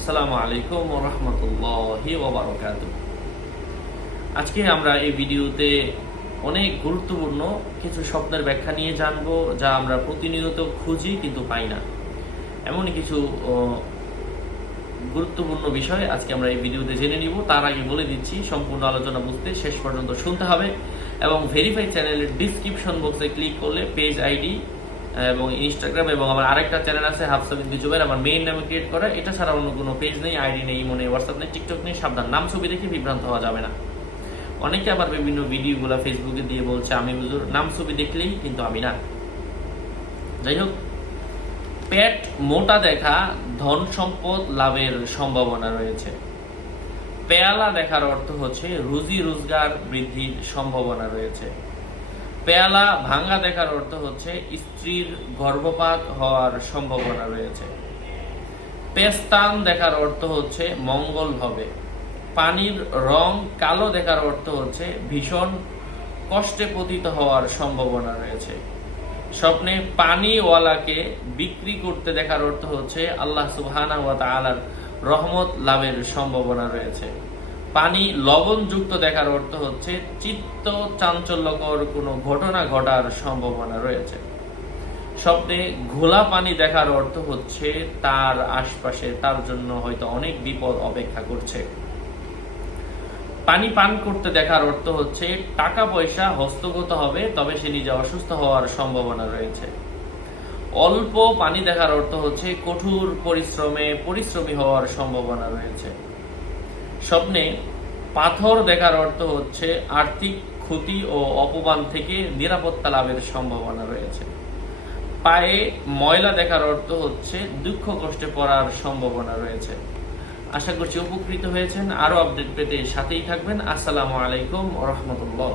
আসসালামু আলাইকুম রহমতুল্লাহি ওবরাকাত আজকে আমরা এই ভিডিওতে অনেক গুরুত্বপূর্ণ কিছু শব্দের ব্যাখ্যা নিয়ে জানব, যা আমরা প্রতিনিয়ত খুঁজি কিন্তু পাই না। এমন কিছু গুরুত্বপূর্ণ বিষয় আজকে আমরা এই ভিডিওতে জেনে নিব। তার আগে বলে দিচ্ছি, সম্পূর্ণ আলোচনা বুঝতে শেষ পর্যন্ত শুনতে হবে এবং ভেরিফাই চ্যানেলের ডিসক্রিপশন বক্সে ক্লিক করলে পেজ আইডি এবং ইনস্টাগ্রাম এবং আমার আরেকটা চ্যানেল আছে হাফসাবিন্দু জুবের আমার মেইন নামে ক্রিয়েট করা। এটা ছাড়া অন্য কোনো পেজ নেই আইডি নেই, মনে হোয়াটসঅ্যাপ নেই টিকটক নেই, সাবধান। নাম ছবি দেখে বিভ্রান্ত হওয়া যাবে না। অনেকে আবার বিভিন্ন ভিডিওগুলো ফেসবুকে দিয়ে বলছে, আমি হুজুর, নাম ছবি দেখলেই কিন্তু আমি না। যাই হোক, পেট মোটা দেখা ধন সম্পদ লাভের সম্ভাবনা রয়েছে। পেয়ালা দেখার অর্থ হচ্ছে রুজি রোজগার বৃদ্ধির সম্ভাবনা রয়েছে। পেয়ালা ভাঙ্গা দেখার অর্থ হচ্ছে স্ত্রীর গর্ভপাত হওয়ার সম্ভাবনা রয়েছে। পেস্তান দেখার অর্থ হচ্ছে মঙ্গল হবে। পানির রং কালো দেখার অর্থ হচ্ছে ভীষণ কষ্টে পতিত হওয়ার সম্ভাবনা রয়েছে। স্বপ্নে পানিওয়ালাকে বিক্রি করতে দেখার অর্থ হচ্ছে আল্লাহ সুবহানা ওয়া তাআলার রহমত লাভের সম্ভাবনা রয়েছে। পানি লবণযুক্ত দেখার অর্থ হচ্ছে চিত্ত চাঞ্চল্যকর কোনো ঘটনা ঘটার সম্ভাবনা রয়েছে। স্বপ্নে ঘোলা পানি দেখার অর্থ হচ্ছে তার আশপাশে, তার জন্য হয়তো অনেক বিপদ অপেক্ষা করছে। পানি পান করতে দেখার অর্থ হচ্ছে টাকা পয়সা হস্তগত হবে, তবে সে নিজে অসুস্থ হওয়ার সম্ভাবনা রয়েছে। অল্প পানি দেখার অর্থ হচ্ছে কঠোর পরিশ্রমে পরিশ্রমী হওয়ার সম্ভাবনা রয়েছে। স্বপ্নে পাথর দেখার অর্থ হচ্ছে আর্থিক ক্ষতি ও অপমান থেকে নিরাপত্তা লাভের সম্ভাবনা রয়েছে। পায়ে ময়লা দেখার অর্থ হচ্ছে দুঃখ কষ্টে পড়ার সম্ভাবনা রয়েছে। আশা করছি উপকৃত হয়েছেন। আরও আপডেট পেতে সাথেই থাকবেন। আসসালামু আলাইকুম রহমতুল্লাহ।